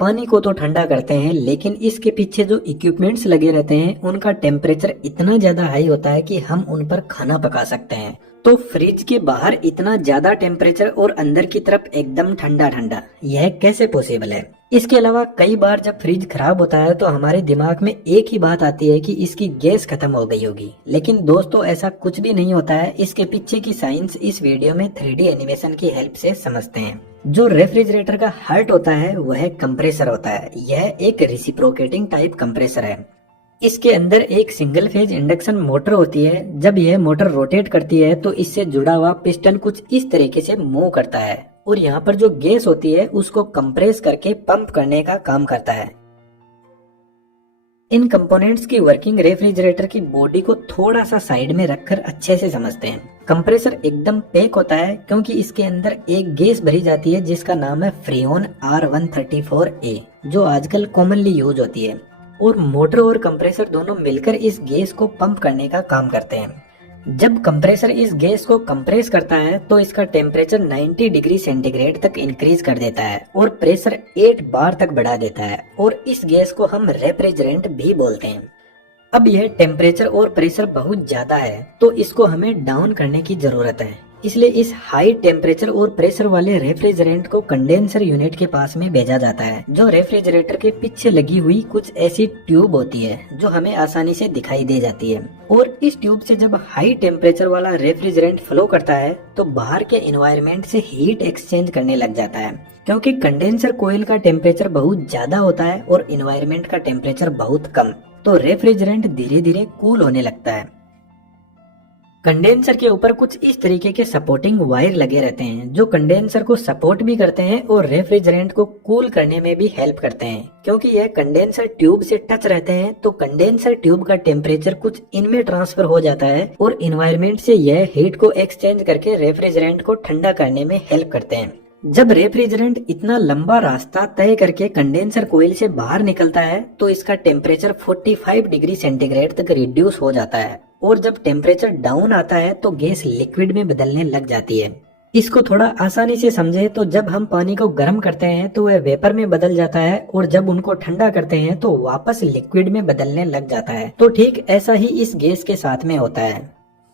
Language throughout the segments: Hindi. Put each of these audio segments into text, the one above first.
पानी को तो ठंडा करते हैं, लेकिन इसके पीछे जो इक्विपमेंट्स लगे रहते हैं उनका टेम्परेचर इतना ज्यादा हाई होता है कि हम उन पर खाना पका सकते हैं। तो फ्रिज के बाहर इतना ज्यादा टेम्परेचर और अंदर की तरफ एकदम ठंडा ठंडा, यह कैसे पॉसिबल है? इसके अलावा कई बार जब फ्रिज खराब होता है तो हमारे दिमाग में एक ही बात आती है कि इसकी गैस खत्म हो गई होगी, लेकिन दोस्तों ऐसा कुछ भी नहीं होता है। इसके पीछे की साइंस इस वीडियो में 3D एनिमेशन की हेल्प से समझते हैं। जो रेफ्रिजरेटर का हार्ट होता है वह कंप्रेसर होता है। यह एक रिसिप्रोकेटिंग टाइप कंप्रेसर है। इसके अंदर एक सिंगल फेज इंडक्शन मोटर होती है। जब यह मोटर रोटेट करती है तो इससे जुड़ा हुआ पिस्टन कुछ इस तरीके से मूव करता है और यहाँ पर जो गैस होती है उसको कंप्रेस करके पंप करने का काम करता है। इन कंपोनेंट्स की वर्किंग रेफ्रिजरेटर की बॉडी को थोड़ा सा साइड में रखकर अच्छे से समझते हैं। कंप्रेसर एकदम पैक होता है क्योंकि इसके अंदर एक गैस भरी जाती है जिसका नाम है फ्रीऑन R134a, जो आजकल कॉमनली यूज होती है, और मोटर और कंप्रेसर दोनों मिलकर इस गैस को पंप करने का काम करते हैं। जब कंप्रेसर इस गैस को कंप्रेस करता है तो इसका टेम्परेचर 90 डिग्री सेंटीग्रेड तक इंक्रीज कर देता है और प्रेशर 8 बार तक बढ़ा देता है, और इस गैस को हम रेफ्रिजरेंट भी बोलते हैं। अब यह टेम्परेचर और प्रेशर बहुत ज्यादा है तो इसको हमें डाउन करने की जरूरत है। इसलिए इस हाई टेम्परेचर और प्रेशर वाले रेफ्रिजरेंट को कंडेंसर यूनिट के पास में भेजा जाता है, जो रेफ्रिजरेटर के पीछे लगी हुई कुछ ऐसी ट्यूब होती है जो हमें आसानी से दिखाई दे जाती है। और इस ट्यूब से जब हाई टेम्परेचर वाला रेफ्रिजरेंट फ्लो करता है तो बाहर के एनवायरनमेंट से हीट एक्सचेंज करने लग जाता है, क्योंकि कंडेंसर कोयल का टेम्परेचर बहुत ज्यादा होता है और एनवायरनमेंट का टेम्परेचर बहुत कम, तो रेफ्रिजरेंट धीरे धीरे कूल होने लगता है। कंडेंसर के ऊपर कुछ इस तरीके के सपोर्टिंग वायर लगे रहते हैं जो कंडेंसर को सपोर्ट भी करते हैं और रेफ्रिजरेंट को कूल करने में भी हेल्प करते हैं। क्योंकि यह कंडेंसर ट्यूब से टच रहते हैं तो कंडेंसर ट्यूब का टेम्परेचर कुछ इनमें ट्रांसफर हो जाता है और इन्वायरमेंट से यह हीट को एक्सचेंज करके रेफ्रिजरेंट को ठंडा करने में हेल्प करते हैं। जब रेफ्रिजरेंट इतना लंबा रास्ता तय करके कंडेंसर कोयल से बाहर निकलता है तो इसका टेम्परेचर 45 डिग्री सेंटीग्रेड तक रिड्यूस हो जाता है, और जब टेम्परेचर डाउन आता है तो गैस लिक्विड में बदलने लग जाती है। इसको थोड़ा आसानी से समझे तो जब हम पानी को गर्म करते हैं तो वह वेपर में बदल जाता है, और जब उनको ठंडा करते हैं तो वापस लिक्विड में बदलने लग जाता है। तो ठीक ऐसा ही इस गैस के साथ में होता है।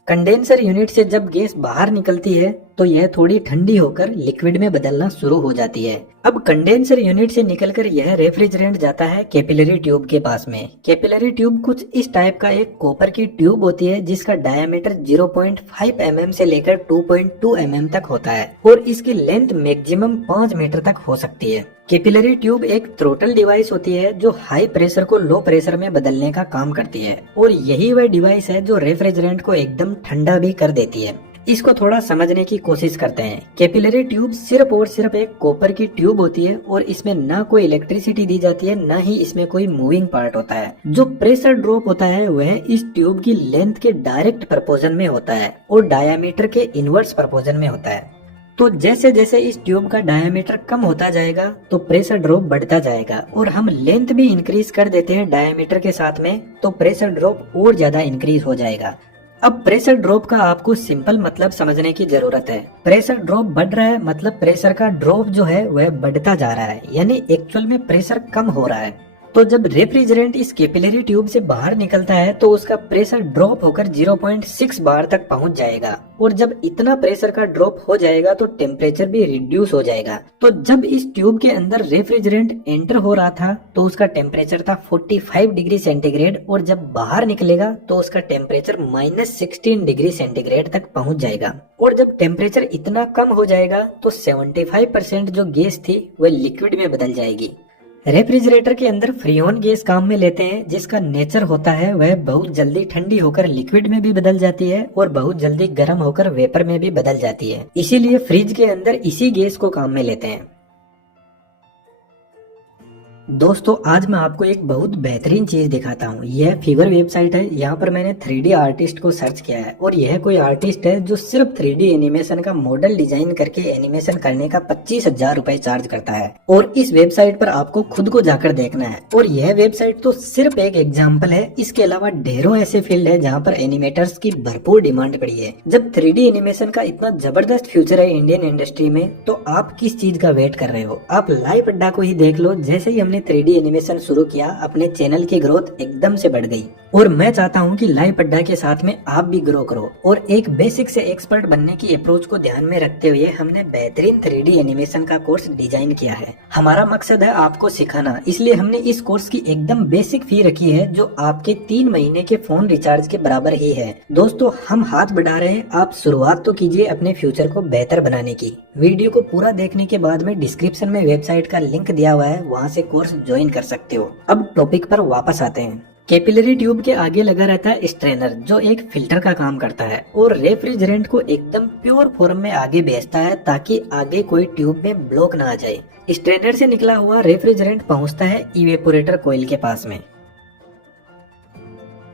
कंडेंसर यूनिट से जब गैस बाहर निकलती है तो यह थोड़ी ठंडी होकर लिक्विड में बदलना शुरू हो जाती है। अब कंडेंसर यूनिट से निकलकर यह रेफ्रिजरेंट जाता है कैपिलरी ट्यूब के पास में। कैपिलरी ट्यूब कुछ इस टाइप का एक कॉपर की ट्यूब होती है जिसका डायमीटर 0.5 mm से लेकर 2.2 mm तक होता है, और इसकी लेंथ मैक्सिमम 5 मीटर तक हो सकती है। कैपिलरी ट्यूब एक थ्रोटल डिवाइस होती है जो हाई प्रेशर को लो प्रेशर में बदलने का काम करती है, और यही वह डिवाइस है जो रेफ्रिजरेंट को एकदम ठंडा भी कर देती है। इसको थोड़ा समझने की कोशिश करते हैं। कैपिलरी ट्यूब सिर्फ और सिर्फ एक कॉपर की ट्यूब होती है और इसमें ना कोई इलेक्ट्रिसिटी दी जाती है, ना ही इसमें कोई मूविंग पार्ट होता है। जो प्रेशर ड्रॉप होता है वह इस ट्यूब की लेंथ के डायरेक्ट प्रपोर्शन में होता है और डायामीटर के इनवर्स प्रपोर्शन में होता है। तो जैसे जैसे इस ट्यूब का डायामीटर कम होता जाएगा तो प्रेशर ड्रॉप बढ़ता जाएगा, और हम लेंथ भी इंक्रीज कर देते हैं डायामीटर के साथ में तो प्रेशर ड्रॉप और ज्यादा इंक्रीज हो जाएगा। अब प्रेशर ड्रॉप का आपको सिंपल मतलब समझने की जरूरत है। प्रेशर ड्रॉप बढ़ रहा है मतलब प्रेशर का ड्रॉप जो है वह बढ़ता जा रहा है, यानी एक्चुअल में प्रेशर कम हो रहा है। तो जब रेफ्रिजरेंट इस कैपिलरी ट्यूब से बाहर निकलता है तो उसका प्रेशर ड्रॉप होकर 0.6 बार तक पहुंच जाएगा, और जब इतना प्रेशर का ड्रॉप हो जाएगा तो टेम्परेचर भी रिड्यूस हो जाएगा। तो जब इस ट्यूब के अंदर रेफ्रिजरेंट एंटर हो रहा था तो उसका टेम्परेचर था 45 डिग्री सेंटीग्रेड, और जब बाहर निकलेगा तो उसका टेम्परेचर -16 डिग्री सेंटीग्रेड तक पहुंच जाएगा। और जब टेम्परेचर इतना कम हो जाएगा तो 75% जो गैस थी वह लिक्विड में बदल जाएगी। रेफ्रिजरेटर के अंदर फ्रीऑन गैस काम में लेते हैं जिसका नेचर होता है वह बहुत जल्दी ठंडी होकर लिक्विड में भी बदल जाती है और बहुत जल्दी गर्म होकर वेपर में भी बदल जाती है। इसीलिए फ्रिज के अंदर इसी गैस को काम में लेते हैं। दोस्तों आज मैं आपको एक बहुत बेहतरीन चीज दिखाता हूँ। यह फीवर वेबसाइट है। यहाँ पर मैंने 3D आर्टिस्ट को सर्च किया है और यह कोई आर्टिस्ट है जो सिर्फ 3D एनिमेशन का मॉडल डिजाइन करके एनिमेशन करने का 25,000 रुपए चार्ज करता है। और इस वेबसाइट पर आपको खुद को जाकर देखना है। और यह वेबसाइट तो सिर्फ एक एग्जाम्पल है, इसके अलावा ढेरों ऐसे फील्ड है जहाँ पर एनिमेटर्स की भरपूर डिमांड पड़ी है। जब 3D एनिमेशन का इतना जबरदस्त फ्यूचर है इंडियन इंडस्ट्री में, तो आप किस चीज का वेट कर रहे हो? आप लाइव अड्डा को ही देख लो। जैसे ही हमने 3D एनिमेशन शुरू किया, अपने चैनल की ग्रोथ एकदम से बढ़ गई। और मैं चाहता हूं कि लाइव अड्डा के साथ में आप भी ग्रो करो। और एक बेसिक से एक्सपर्ट बनने की अप्रोच को ध्यान में रखते हुए हमने बेहतरीन 3D एनिमेशन का कोर्स डिजाइन किया है। हमारा मकसद है आपको सिखाना, इसलिए हमने इस कोर्स की एकदम बेसिक फी रखी है जो आपके 3 महीने के फोन रिचार्ज के बराबर ही है। दोस्तों हम हाथ बढ़ा रहे हैं, आप शुरुआत तो कीजिए अपने फ्यूचर को बेहतर बनाने की। वीडियो को पूरा देखने के बाद में डिस्क्रिप्शन में वेबसाइट का लिंक दिया हुआ है, वहाँ से कोर्स ज्वाइन कर सकते हो। अब टॉपिक पर वापस आते हैं। कैपिलरी ट्यूब के आगे लगा रहता है स्ट्रेनर, जो एक फिल्टर का काम करता है और रेफ्रिजरेंट को एकदम प्योर फॉर्म में आगे भेजता है ताकि आगे कोई ट्यूब में ब्लॉक ना आ जाए। स्ट्रेनर से निकला हुआ रेफ्रिजरेंट पहुंचता है इवेपोरेटर कोइल के पास में।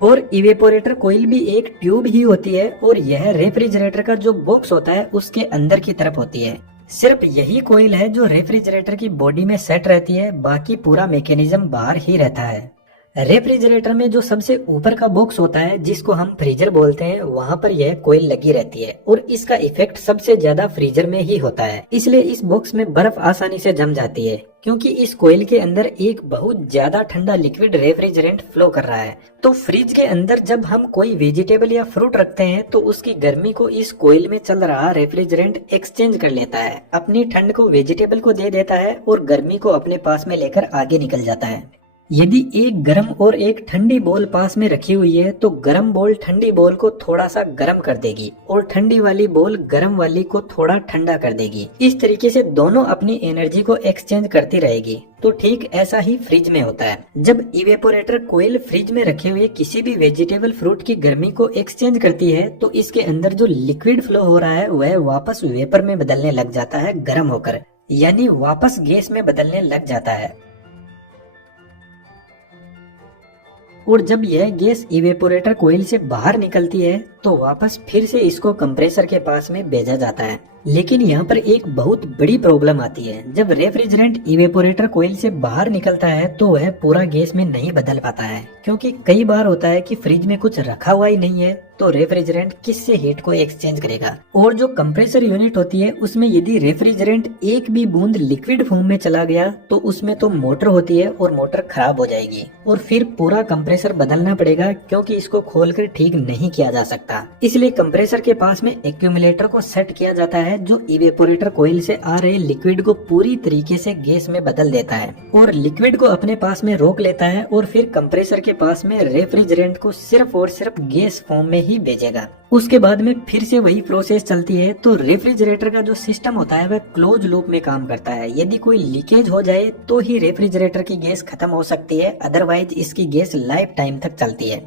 और इवेपोरेटर कोइल भी एक ट्यूब ही होती है और यह रेफ्रिजरेटर का जो बॉक्स होता है उसके अंदर की तरफ होती है। सिर्फ यही कोइल है जो रेफ्रिजरेटर की बॉडी में सेट रहती है, बाकी पूरा मैकेनिज्म बाहर ही रहता है। रेफ्रिजरेटर में जो सबसे ऊपर का बॉक्स होता है जिसको हम फ्रीजर बोलते हैं, वहाँ पर यह कोइल लगी रहती है और इसका इफेक्ट सबसे ज्यादा फ्रीजर में ही होता है। इसलिए इस बॉक्स में बर्फ आसानी से जम जाती है क्योंकि इस कोइल के अंदर एक बहुत ज्यादा ठंडा लिक्विड रेफ्रिजरेंट फ्लो कर रहा है। तो फ्रिज के अंदर जब हम कोई वेजिटेबल या फ्रूट रखते हैं तो उसकी गर्मी को इस कोइल में चल रहा रेफ्रिजरेंट एक्सचेंज कर लेता है, अपनी ठंड को वेजिटेबल को दे देता है और गर्मी को अपने पास में लेकर आगे निकल जाता है। यदि एक गर्म और एक ठंडी बॉल पास में रखी हुई है तो गर्म बॉल ठंडी बॉल को थोड़ा सा गर्म कर देगी और ठंडी वाली बॉल गर्म वाली को थोड़ा ठंडा कर देगी। इस तरीके से दोनों अपनी एनर्जी को एक्सचेंज करती रहेगी। तो ठीक ऐसा ही फ्रिज में होता है। जब इवेपोरेटर कोइल फ्रिज में रखे हुए किसी भी वेजिटेबल फ्रूट की गर्मी को एक्सचेंज करती है तो इसके अंदर जो लिक्विड फ्लो हो रहा है वह वापस वेपर में बदलने लग जाता है, गर्म होकर, यानी वापस गैस में बदलने लग जाता है। और जब यह गैस इवेपोरेटर कोइल से बाहर निकलती है तो वापस फिर से इसको कंप्रेसर के पास में भेजा जाता है। लेकिन यहाँ पर एक बहुत बड़ी प्रॉब्लम आती है। जब रेफ्रिजरेंट इवेपोरेटर कोइल से बाहर निकलता है तो वह पूरा गैस में नहीं बदल पाता है, क्योंकि कई बार होता है कि फ्रिज में कुछ रखा हुआ ही नहीं है तो रेफ्रिजरेंट किससे हीट को एक्सचेंज करेगा। और जो कंप्रेसर यूनिट होती है उसमें यदि रेफ्रिजरेंट एक भी बूंद लिक्विड फॉर्म में चला गया तो उसमें तो मोटर होती है और मोटर खराब हो जाएगी और फिर पूरा कंप्रेसर बदलना पड़ेगा, क्योंकि इसको खोलकर ठीक नहीं किया जा सकता। इसलिए कंप्रेसर के पास में एक्यूमुलेटर को सेट किया जाता है जो इवेपोरेटर कोइल से आ रहे लिक्विड को पूरी तरीके से गैस में बदल देता है और लिक्विड को अपने पास में रोक लेता है और फिर कंप्रेसर के पास में रेफ्रिजरेंट को सिर्फ और सिर्फ गैस फॉर्म में ही भेजेगा। उसके बाद में फिर से वही प्रोसेस चलती है। तो रेफ्रिजरेटर का जो सिस्टम होता है वह क्लोज लूप में काम करता है। यदि कोई लीकेज हो जाए तो ही रेफ्रिजरेटर की गैस खत्म हो सकती है, अदरवाइज इसकी गैस लाइफ टाइम तक चलती है।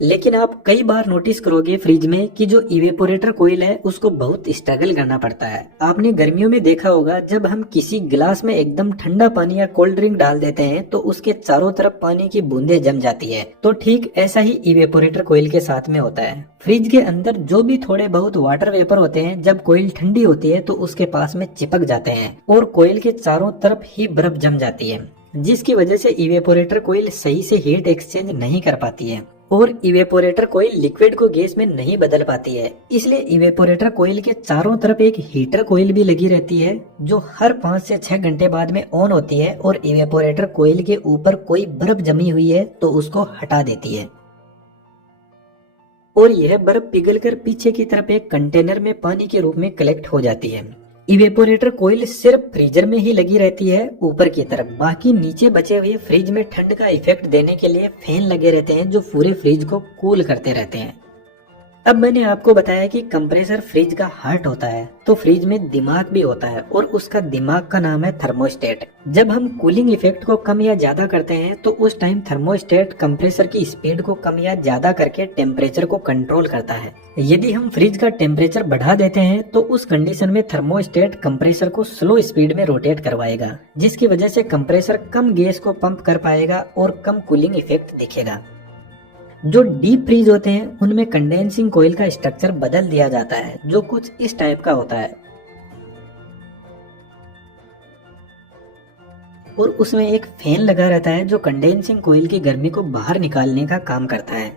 लेकिन आप कई बार नोटिस करोगे फ्रिज में कि जो इवेपोरेटर कोइल है उसको बहुत स्ट्रगल करना पड़ता है। आपने गर्मियों में देखा होगा जब हम किसी गिलास में एकदम ठंडा पानी या कोल्ड ड्रिंक डाल देते हैं तो उसके चारों तरफ पानी की बूंदें जम जाती है। तो ठीक ऐसा ही इवेपोरेटर कोइल के साथ में होता है। फ्रिज के अंदर जो भी थोड़े बहुत वाटर वेपर होते हैं, जब कोइल ठंडी होती है तो उसके पास में चिपक जाते हैं और कोइल के चारों तरफ ही बर्फ जम जाती है, जिसकी वजह से इवेपोरेटर कोइल सही से हीट एक्सचेंज नहीं कर पाती है और इवेपोरेटर कोइल लिक्विड को गैस में नहीं बदल पाती है। इसलिए इवेपोरेटर कोइल के चारों तरफ एक हीटर कोइल भी लगी रहती है जो हर 5 से 6 घंटे बाद में ऑन होती है और इवेपोरेटर कोइल के ऊपर कोई बर्फ जमी हुई है तो उसको हटा देती है और यह बर्फ पिघलकर पीछे की तरफ एक कंटेनर में पानी के रूप में कलेक्ट हो जाती है। इवेपोरेटर कोइल सिर्फ फ्रीजर में ही लगी रहती है ऊपर की तरफ, बाकी नीचे बचे हुए फ्रिज में ठंड का इफेक्ट देने के लिए फैन लगे रहते हैं जो पूरे फ्रिज को कूल करते रहते हैं। अब मैंने आपको बताया कि कंप्रेसर फ्रिज का हार्ट होता है, तो फ्रिज में दिमाग भी होता है और उसका दिमाग का नाम है थर्मोस्टेट। जब हम कूलिंग इफेक्ट को कम या ज्यादा करते हैं तो उस टाइम थर्मोस्टेट कंप्रेसर की स्पीड को कम या ज्यादा करके टेम्परेचर को कंट्रोल करता है। यदि हम फ्रिज का टेम्परेचर बढ़ा देते हैं तो उस कंडीशन में थर्मोस्टेट कंप्रेसर को स्लो स्पीड में रोटेट करवाएगा, जिसकी वजह से कंप्रेसर कम गैस को पंप कर पाएगा और कम कूलिंग इफेक्ट दिखेगा। जो डीप फ्रीज होते हैं उनमें कंडेंसिंग कोयल का स्ट्रक्चर बदल दिया जाता है, जो कुछ इस टाइप का होता है और उसमें एक फैन लगा रहता है जो कंडेंसिंग कोयल की गर्मी को बाहर निकालने का काम करता है।